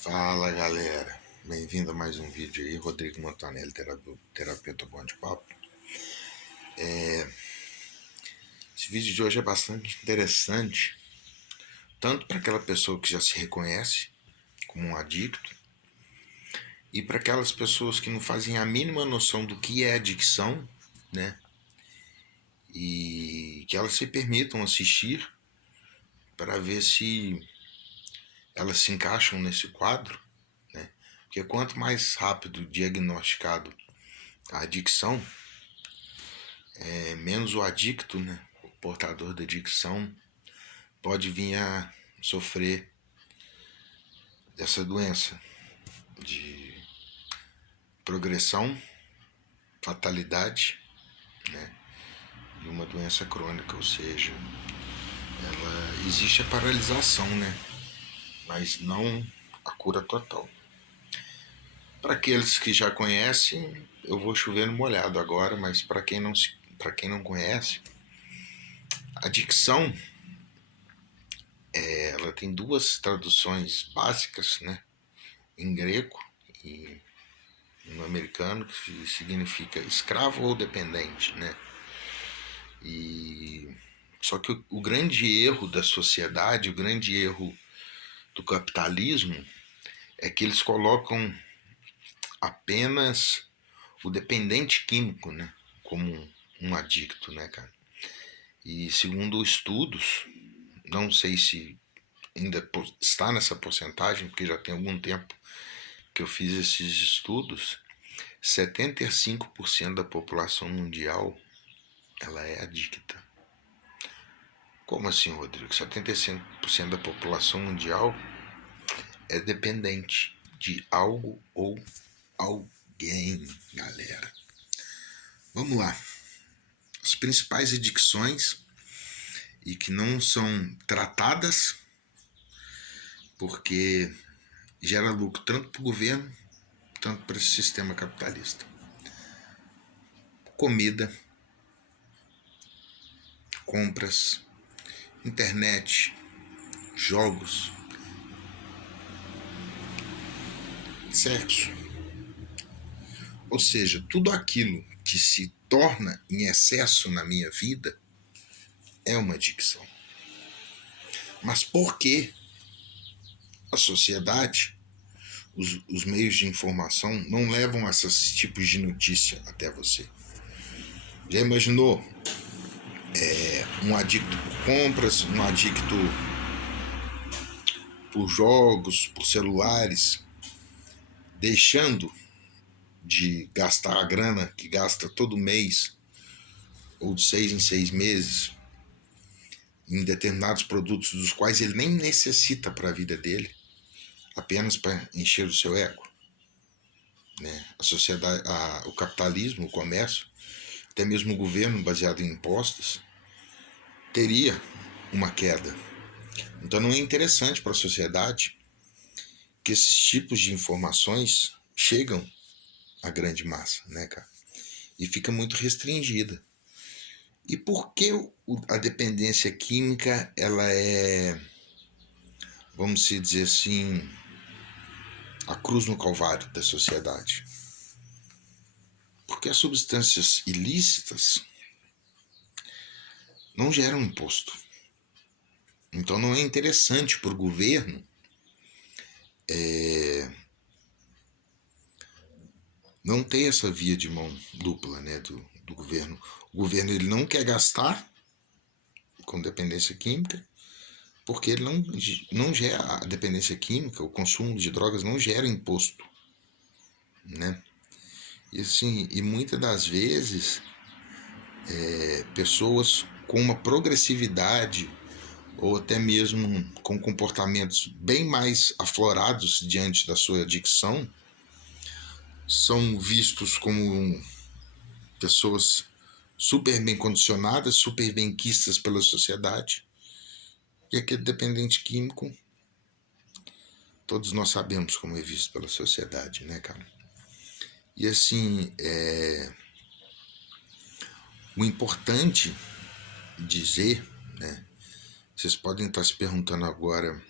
Fala galera, bem-vindo a mais um vídeo aí, Rodrigo Montanelli, terapeuta bom de papo. Esse vídeo de hoje é bastante interessante, tanto para aquela pessoa que já se reconhece como um adicto, e para aquelas pessoas que não fazem a mínima noção do que é adicção, né? E que elas se permitam assistir para ver se elas se encaixam nesse quadro, né? Porque quanto mais rápido diagnosticado a adicção, menos o adicto, né, o portador da adicção, pode vir a sofrer dessa doença de progressão, fatalidade, né, de uma doença crônica, ou seja, existe a paralisação, né, mas não a cura total. Para aqueles que já conhecem, eu vou chover no molhado agora, mas para quem não conhece, a adicção ela tem duas traduções básicas, né, em grego e no americano, que significa escravo ou dependente, né? E só que o grande erro da sociedade, o grande erro do capitalismo é que eles colocam apenas o dependente químico, né, como um adicto, né, cara? E segundo estudos, não sei se ainda está nessa porcentagem, porque já tem algum tempo que eu fiz esses estudos, 75% da população mundial ela é adicta. Como assim, Rodrigo? 75% da população mundial é dependente de algo ou alguém, galera. Vamos lá. As principais adicções e que não são tratadas porque gera lucro tanto para o governo, tanto para esse sistema capitalista. Comida, compras, internet, jogos, sexo. Ou seja, tudo aquilo que se torna em excesso na minha vida é uma adicção. Mas por que a sociedade, os meios de informação não levam esses tipos de notícia até você? Já imaginou um adicto por compras, um adicto por jogos, por celulares, deixando de gastar a grana que gasta todo mês ou de 6 em 6 meses em determinados produtos dos quais ele nem necessita para a vida dele, apenas para encher o seu ego, né? A sociedade, o capitalismo, o comércio, até mesmo o governo baseado em impostos, teria uma queda. Então não é interessante para a sociedade que esses tipos de informações chegam à grande massa, né, cara? E fica muito restringida. E por que a dependência química ela é, vamos dizer assim, a cruz no calvário da sociedade? Porque as substâncias ilícitas não geram imposto. Então não é interessante para o governo não ter essa via de mão dupla, né, do governo. O governo ele não quer gastar com dependência química, porque ele não gera a dependência química, o consumo de drogas não gera imposto, né? E assim, e muitas das vezes pessoas com uma progressividade ou até mesmo com comportamentos bem mais aflorados diante da sua adicção são vistos como pessoas super bem condicionadas, super bem quistas pela sociedade. E aquele dependente químico, todos nós sabemos como é visto pela sociedade, né, cara? E assim, o importante dizer, né, vocês podem estar se perguntando agora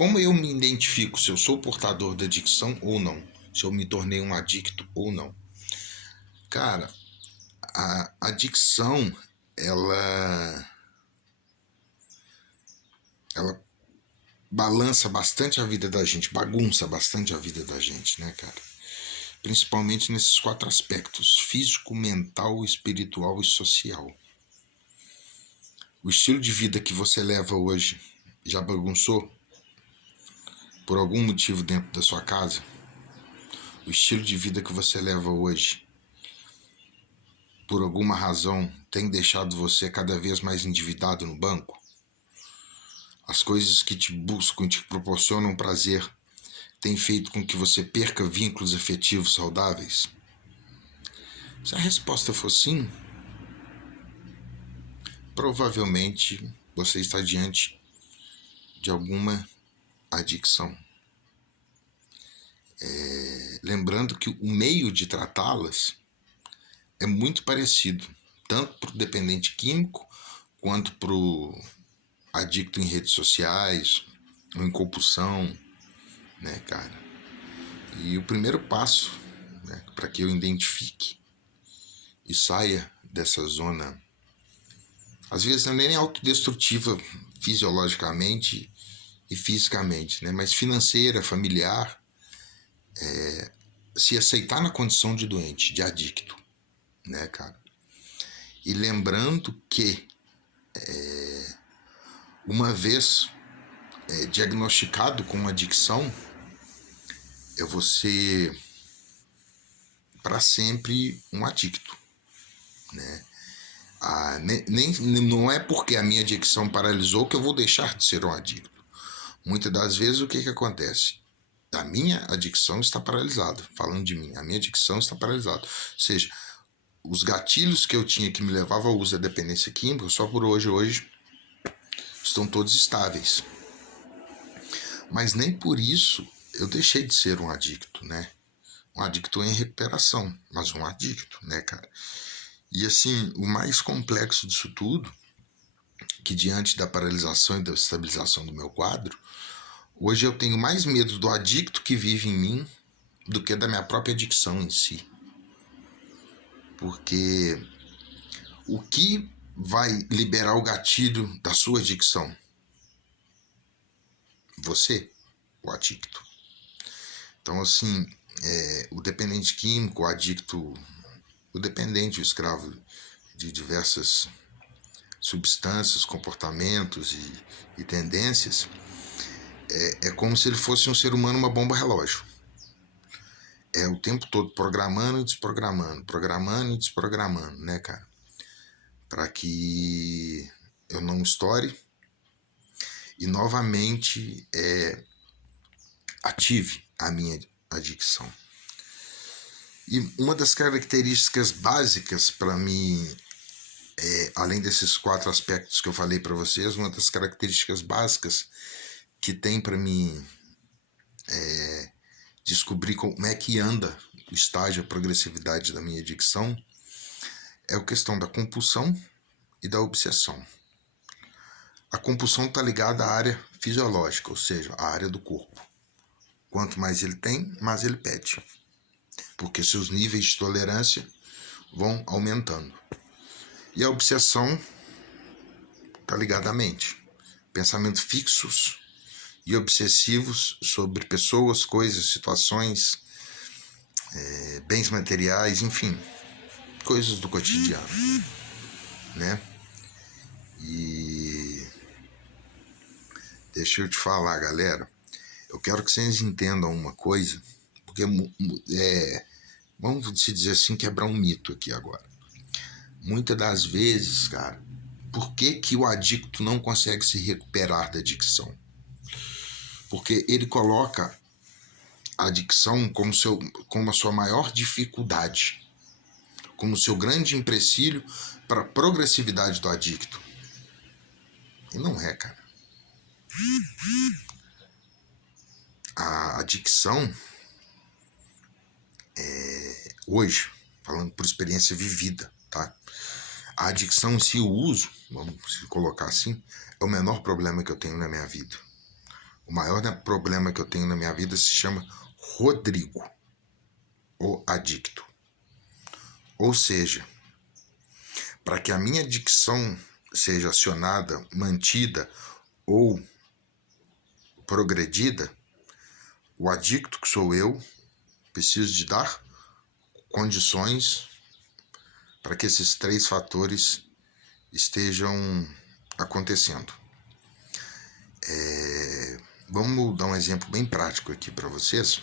como eu me identifico se eu sou portador da adicção ou não? Se eu me tornei um adicto ou não? Cara, a adicção, ela balança bastante a vida da gente, bagunça bastante a vida da gente, né, cara? Principalmente nesses 4 aspectos: físico, mental, espiritual e social. O estilo de vida que você leva hoje já bagunçou por algum motivo dentro da sua casa? O estilo de vida que você leva hoje, por alguma razão, tem deixado você cada vez mais endividado no banco? As coisas que te buscam e te proporcionam prazer têm feito com que você perca vínculos afetivos saudáveis? Se a resposta for sim, provavelmente você está diante de alguma adicção. Lembrando que o meio de tratá-las é muito parecido, tanto para o dependente químico quanto para o adicto em redes sociais ou em compulsão, né, cara? E o primeiro passo, né, para que eu identifique e saia dessa zona, às vezes não é nem autodestrutiva fisiologicamente e fisicamente, né, mas financeira, familiar, se aceitar na condição de doente, de adicto, né, cara? E lembrando que uma vez diagnosticado com uma adicção, eu vou ser para sempre um adicto, né? Não é porque a minha adicção paralisou que eu vou deixar de ser um adicto. Muitas das vezes o que acontece? A minha adicção está paralisada. Falando de mim, a minha adicção está paralisada. Ou seja, os gatilhos que eu tinha que me levavam ao uso da dependência química, só por hoje estão todos estáveis. Mas nem por isso eu deixei de ser um adicto, né? Um adicto em recuperação, mas um adicto, né, cara? E assim, o mais complexo disso tudo, que diante da paralisação e da estabilização do meu quadro, hoje eu tenho mais medo do adicto que vive em mim do que da minha própria adicção em si. Porque o que vai liberar o gatilho da sua adicção? Você, o adicto. Então, assim, o dependente químico, o adicto, o dependente, o escravo de diversas substâncias, comportamentos e tendências, é como se ele fosse um ser humano, uma bomba relógio. É o tempo todo programando e desprogramando, programando e desprogramando, né, cara? Para que eu não estoure e novamente ative a minha adicção. E uma das características básicas para mim, além desses 4 aspectos que eu falei para vocês, uma das características básicas que tem para mim descobrir como é que anda o estágio, a progressividade da minha adicção, é a questão da compulsão e da obsessão. A compulsão está ligada à área fisiológica, ou seja, à área do corpo. Quanto mais ele tem, mais ele pede, porque seus níveis de tolerância vão aumentando. E a obsessão está ligada à mente. Pensamentos fixos e obsessivos sobre pessoas, coisas, situações, bens materiais, enfim, coisas do cotidiano, né? E deixa eu te falar, galera, eu quero que vocês entendam uma coisa, porque vamos se dizer assim, quebrar um mito aqui agora. Muitas das vezes, cara, por que o adicto não consegue se recuperar da adicção? Porque ele coloca a adicção como a sua maior dificuldade, como seu grande empecilho para a progressividade do adicto. E não é, cara. A adicção, hoje, falando por experiência vivida, tá? A adicção em si, o uso, vamos colocar assim, é o menor problema que eu tenho na minha vida. O maior problema que eu tenho na minha vida se chama Rodrigo, o adicto. Ou seja, para que a minha adicção seja acionada, mantida ou progredida, o adicto que sou eu preciso de dar condições para que esses 3 fatores estejam acontecendo. Vamos dar um exemplo bem prático aqui para vocês.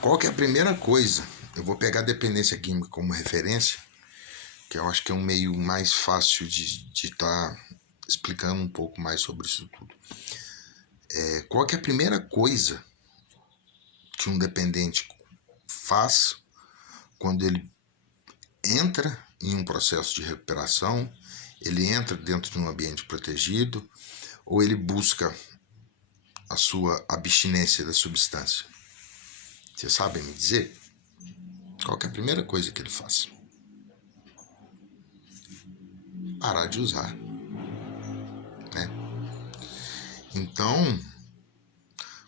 Qual que é a primeira coisa? Eu vou pegar a dependência química como referência, que eu acho que é um meio mais fácil de estar explicando um pouco mais sobre isso tudo. Qual que é a primeira coisa que um dependente faz quando ele entra em um processo de recuperação, ele entra dentro de um ambiente protegido, ou ele busca a sua abstinência da substância? Vocês sabem me dizer? Qual que é a primeira coisa que ele faz? Parar de usar, né? Então,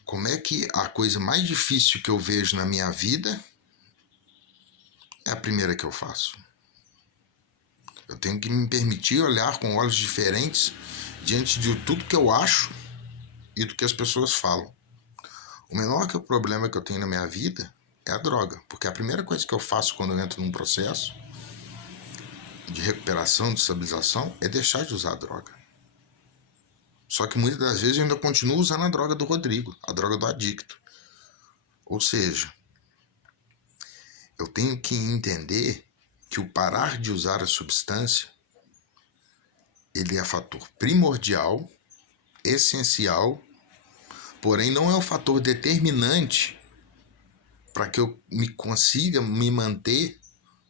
como é que a coisa mais difícil que eu vejo na minha vida é a primeira que eu faço? Eu tenho que me permitir olhar com olhos diferentes diante de tudo que eu acho e do que as pessoas falam. O menor que o problema que eu tenho na minha vida é a droga, porque a primeira coisa que eu faço quando eu entro num processo de recuperação, de estabilização, é deixar de usar a droga. Só que muitas das vezes eu ainda continuo usando a droga do Rodrigo, a droga do adicto. Ou seja, eu tenho que entender que o parar de usar a substância, ele é fator primordial, essencial, porém não é o fator determinante para que eu consiga me manter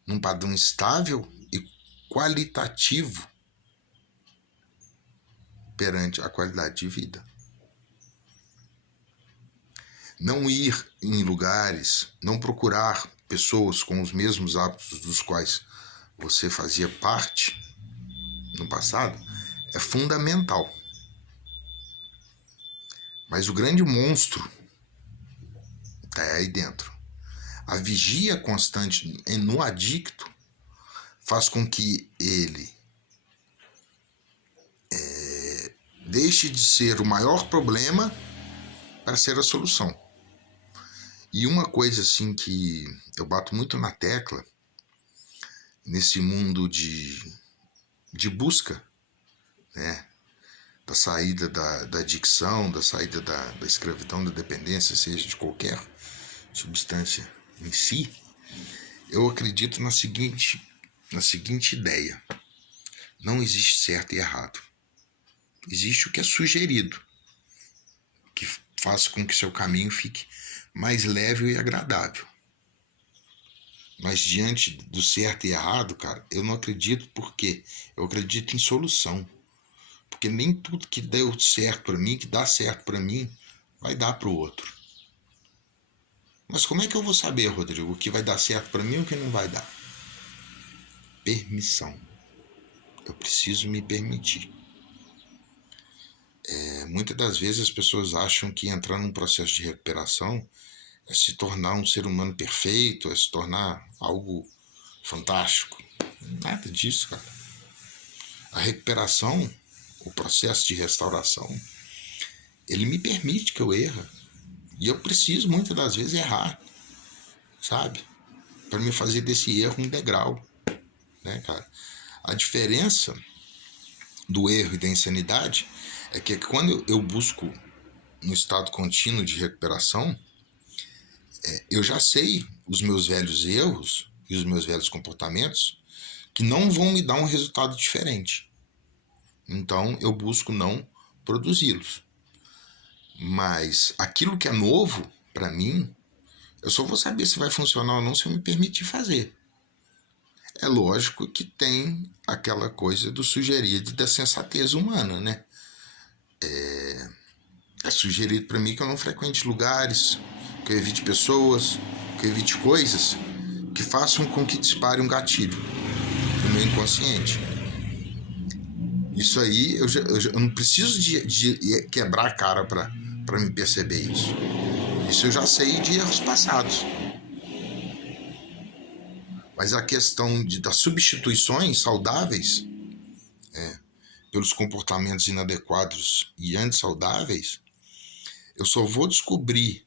num padrão estável e qualitativo perante a qualidade de vida. Não ir em lugares, não procurar pessoas com os mesmos hábitos dos quais você fazia parte no passado é fundamental. Mas o grande monstro está aí dentro. A vigia constante no adicto faz com que ele deixe de ser o maior problema para ser a solução. E uma coisa assim que eu bato muito na tecla nesse mundo de busca, né, da saída da adicção, da saída da escravidão, da dependência, seja de qualquer substância em si, eu acredito na seguinte ideia: não existe certo e errado. Existe o que é sugerido, que faça com que seu caminho fique mais leve e agradável. Mas diante do certo e errado, cara, eu não acredito. Por quê? Eu acredito em solução. Porque nem tudo que deu certo para mim, que dá certo para mim, vai dar para o outro. Mas como é que eu vou saber, Rodrigo, o que vai dar certo para mim e o que não vai dar? Permissão. Eu preciso me permitir. Muitas das vezes as pessoas acham que entrar num processo de recuperação é se tornar um ser humano perfeito, é se tornar algo fantástico. Nada disso, cara. A recuperação, o processo de restauração, ele me permite que eu erre. E eu preciso muitas das vezes errar, sabe? Para me fazer desse erro um degrau, né, cara? A diferença do erro e da insanidade é que quando eu busco um estado contínuo de recuperação, eu já sei os meus velhos erros e os meus velhos comportamentos que não vão me dar um resultado diferente. Então eu busco não produzi-los. Mas aquilo que é novo para mim, eu só vou saber se vai funcionar ou não se eu me permitir fazer. É lógico que tem aquela coisa do sugerido da sensatez humana, né? É sugerido para mim que eu não frequente lugares, que eu evite pessoas, que eu evite coisas que façam com que dispare um gatilho no meu inconsciente. Isso aí, eu não preciso de quebrar a cara para me perceber isso. Isso eu já sei de erros passados. Mas a questão das substituições saudáveis pelos comportamentos inadequados e antissaudáveis, eu só vou descobrir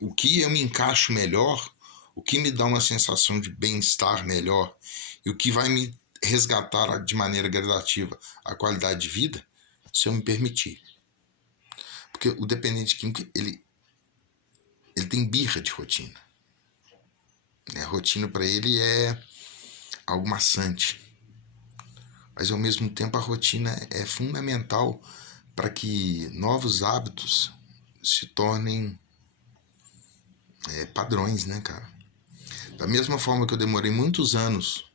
o que eu me encaixo melhor, o que me dá uma sensação de bem-estar melhor e o que vai me resgatar de maneira gradativa a qualidade de vida, se eu me permitir. Porque o dependente químico, ele tem birra de rotina. A rotina para ele é algo maçante. Mas ao mesmo tempo a rotina é fundamental para que novos hábitos se tornem padrões, né, cara? Da mesma forma que eu demorei muitos anos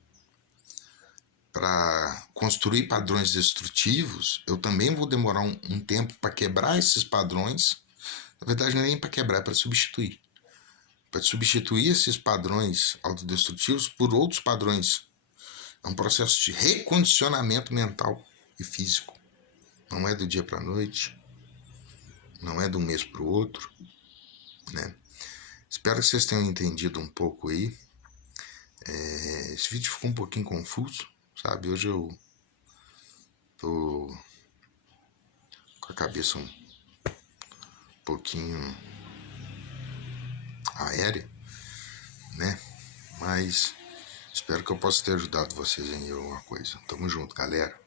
para construir padrões destrutivos, eu também vou demorar um tempo para quebrar esses padrões. Na verdade, não é nem para quebrar, é para substituir. Para substituir esses padrões autodestrutivos por outros padrões. É um processo de recondicionamento mental e físico. Não é do dia para a noite, não é de um mês para o outro, né? Espero que vocês tenham entendido um pouco aí. Esse vídeo ficou um pouquinho confuso, sabe? Hoje eu tô com a cabeça um pouquinho aérea, né? Mas espero que eu possa ter ajudado vocês em alguma coisa. Tamo junto, galera.